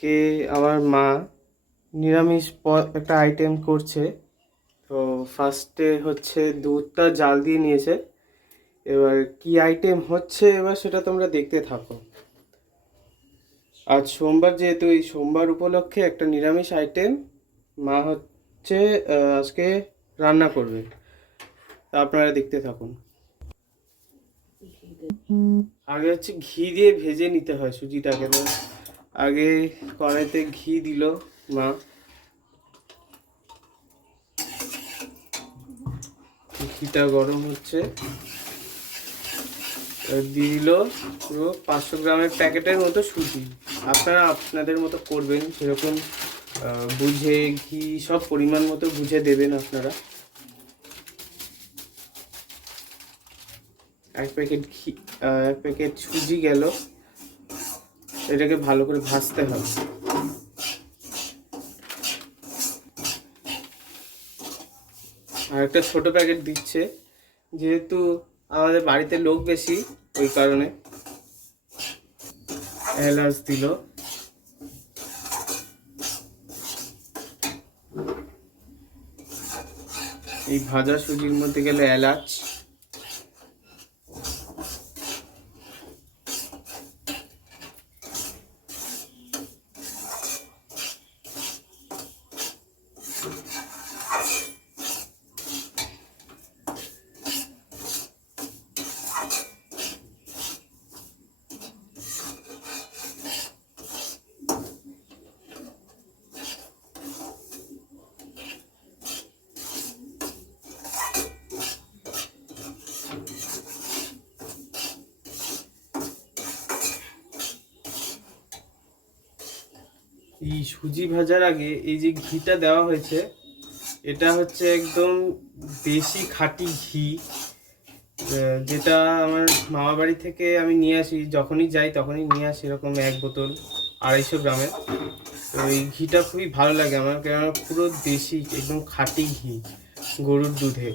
আজকে আমার মা নিরামিষ একটা আইটেম করছে। তো ফার্স্টে হচ্ছে দুধটা জাল দিয়ে নিয়েছে। এবার কি আইটেম হচ্ছে এবার সেটা তোমরা দেখতে থাকো। আজ সোমবার, যেহেতু এই সোমবার উপলক্ষে একটা নিরামিষ আইটেম মা হচ্ছে আজকে রান্না করবে। তা আপনারা দেখতে থাকুন। আগে হচ্ছে ঘি দিয়ে ভেজে নিতে হয় সুজিটাকে। তো আগে কড়াইতে ঘি দিল মা। ঘিটা গরম হচ্ছে, দিয়ে দিল পুরো 500 গ্রামের প্যাকেটের মতো সুজি। আপনারা আপনাদের মতো করবেন, সেরকম বুঝে ঘি সব পরিমাণ মতো বুঝে দেবেন আপনারা। এক প্যাকেট সুজি গেল। এটাকে ভালো করে ভাজতে হবে। আর একটা ছোট প্যাকেট দিচ্ছে, যেহেতু আমাদের বাড়িতে লোক বেশি ওই কারণে। এলাচ দিল। এই ভাজা সুজির মধ্যে গেল এলাচ। এই সুজি ভাজার আগে এই যে ঘিটা দেওয়া হয়েছে, এটা হচ্ছে একদম দেশি খাঁটি ঘি, যেটা আমার মামা বাড়ি থেকে আমি নিয়ে আসি। যখনই যাই তখনই নিয়ে আসি, এরকম 1 বোতল 250 গ্রামের। তো এই ঘিটা খুবই ভালো লাগে আমার, কেননা পুরো দেশি একদম খাঁটি ঘি গরুর দুধে।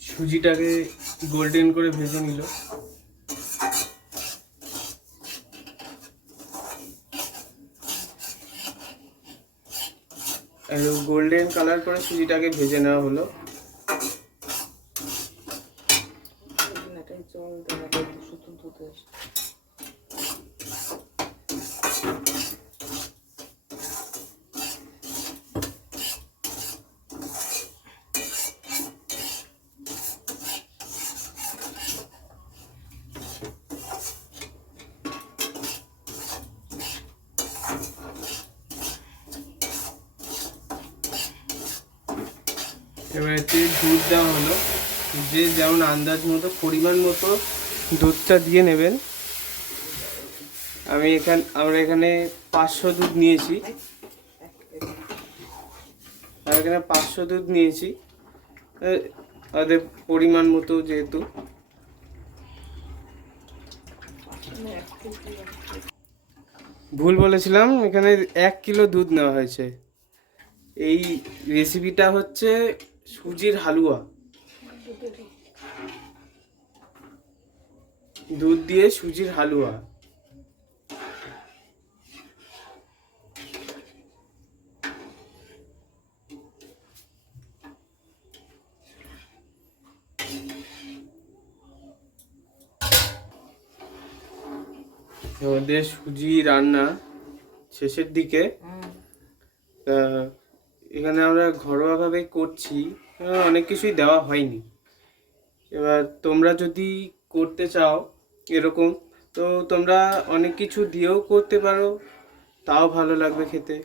সুজিটাকে গোল্ডেন করে ভেজে নিল। গোল্ডেন কালার করে সুজিটাকে ভেজে নেওয়া হলো। এবার এতে দুধ দেওয়া হলো। যে যেমন আন্দাজ মতো পরিমাণ মতো দুধটা দিয়ে নেবেন। আমরা এখানে 500 দুধ নিয়েছি। ওদের পরিমাণ মতো, যেহেতু ভুল বলেছিলাম, এখানে 1 কিলো দুধ নেওয়া হয়েছে। এই রেসিপিটা হচ্ছে সুজির হালুয়া, দুধ দিয়ে সুজির হালুয়া। আমাদের সুজি রান্না শেষের দিকে। এখানে আমরা ঘরোয়াভাবে করছি, অনেক কিছুই দেওয়া হয়নি। এবার তোমরা যদি করতে চাও এরকম, তো তোমরা অনেক কিছু দিয়েও করতে পারো, তাও ভালো লাগবে খেতে।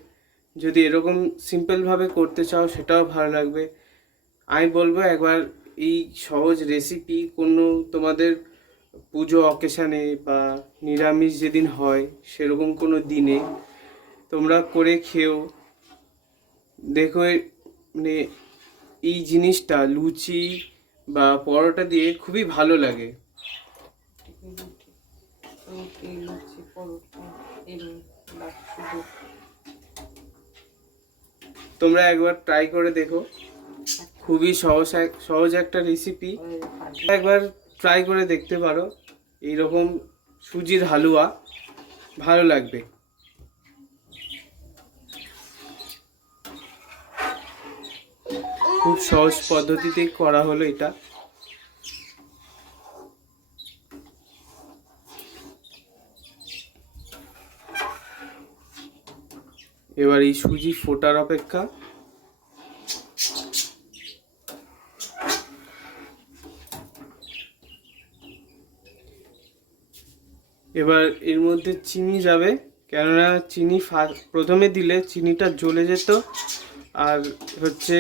যদি এরকম সিম্পলভাবে করতে চাও সেটাও ভালো লাগবে। আমি বলবো একবার এই সহজ রেসিপি কোনো তোমাদের পুজো অকেশানে বা নিরামিষ যেদিন হয় সেরকম কোনো দিনে তোমরা করে খেও। দেখো মানে এই জিনিসটা লুচি বা পরোটা দিয়ে খুবই ভালো লাগে। তোমরা একবার ট্রাই করে দেখো, খুবই সহজ একটা রেসিপি। একবার ট্রাই করে দেখতে পারো, এইরকম সুজির হালুয়া ভালো লাগবে। খুব সহজ পদ্ধতিতে করা হলো এটা। এবার এই সুজি ফোটার অপেক্ষা। এবার এর মধ্যে চিনি যাবে, কেননা চিনি প্রথমে দিলে চিনিটা জ্বলে যেত আর হচ্ছে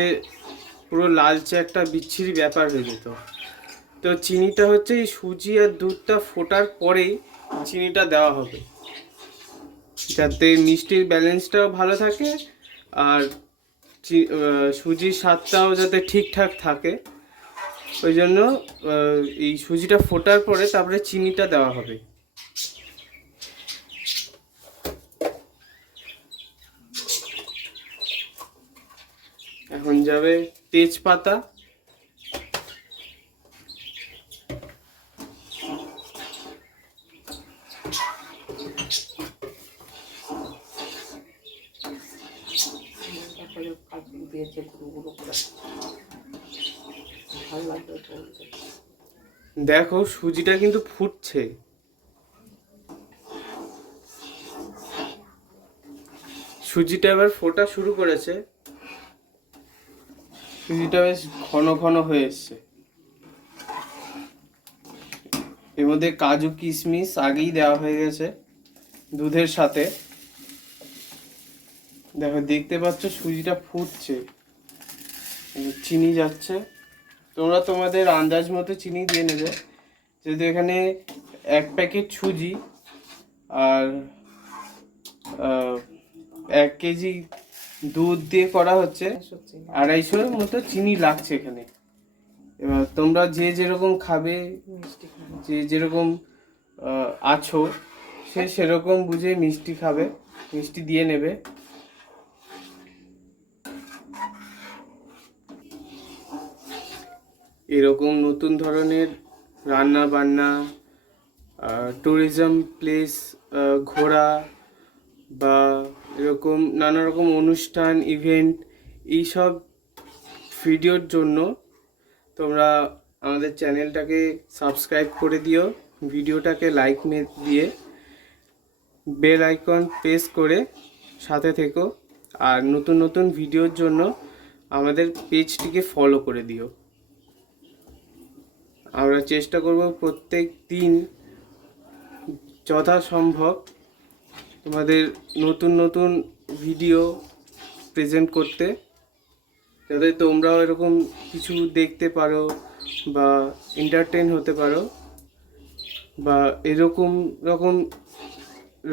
পুরো লালচে একটা বিচ্ছিরি ব্যাপার হয়ে যেত। তো চিনিটা হচ্ছে এই সুজি আর দুধটা ফোটার পরেই চিনিটা দেওয়া হবে, যাতে মিষ্টির ব্যালেন্সটাও ভালো থাকে আর সুজির স্বাদটাও যাতে ঠিকঠাক থাকে। ওই জন্য এই সুজিটা ফোটার পরে তারপরে চিনিটা দেওয়া হবে। এখন যাবে তেজপাতা, দেখো সুজিটা কিন্তু ফুটছে। সুজিটা এবার ফোটা শুরু করেছে, সুজিটা বেশ ঘন ঘন হয়ে এসছে। এর মধ্যে কাজু কিশমিশ আগেই দেওয়া হয়ে গেছে দুধের সাথে। দেখো, দেখতে পাচ্ছ সুজিটা ফুটছে, চিনি যাচ্ছে। তোমরা তোমাদের আন্দাজ মতো চিনি দিয়ে নেবে, যেহেতু এখানে 1 প্যাকেট সুজি আর 1 কেজি দুধ দিয়ে করা হচ্ছে, 250 মতো চিনি লাগছে এখানে। এবার তোমরা যে যেরকম খাবে, যে যেরকম আছো, সে সেরকম বুঝে মিষ্টি খাবে, মিষ্টি দিয়ে নেবে। এরকম নতুন ধরনের রান্না বান্না, ট্যুরিজম প্লেস ঘোরা বা এরকম নানা রকম অনুষ্ঠান ইভেন্ট, এইসব ভিডিওর জন্য তোমরা আমাদের চ্যানেলটাকে সাবস্ক্রাইব করে দিও, ভিডিওটাকে লাইক দিয়ে বেল আইকন প্রেস করে সাথে থেকো। আর নতুন নতুন ভিডিওর জন্য আমাদের পেজটিকে ফলো করে দিও। আমরা চেষ্টা করব প্রত্যেক দিন যথাসম্ভব তোমাদের নতুন নতুন ভিডিও প্রেজেন্ট করতে, যাতে তোমরাও এরকম কিছু দেখতে পারো বা এন্টারটেন হতে পারো, বা এরকম রকম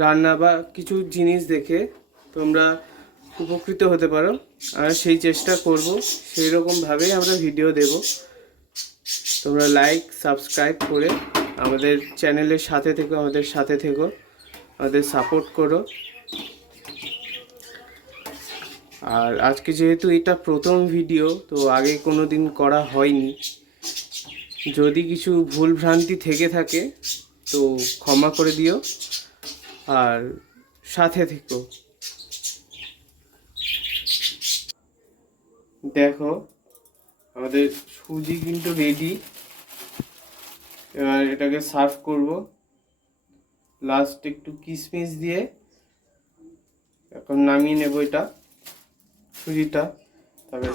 রান্না বা কিছু জিনিস দেখে তোমরা উপকৃত হতে পারো। আর সেই চেষ্টা করব, সেই রকমভাবেই আমরা ভিডিও দেব। তোমরা লাইক সাবস্ক্রাইব করে আমাদের চ্যানেলের সাথে থেকো, আমাদের সাথে থেকো, আমাদের সাপোর্ট করো। আর আজকে যেহেতু এটা প্রথম ভিডিও, তো আগে কোনো দিন করা হয়নি, যদি কিছু ভুল ভ্রান্তি থেকে থাকে তো ক্ষমা করে দিও আর সাথে থেকো। দেখো, আমাদের সুজি কিন্তু রেডি। এবার এটাকে সার্ভ করব লাস্ট একটু কিশমিশ দিয়ে। এখন নামিয়ে নেব এটা সুজিটা, তবে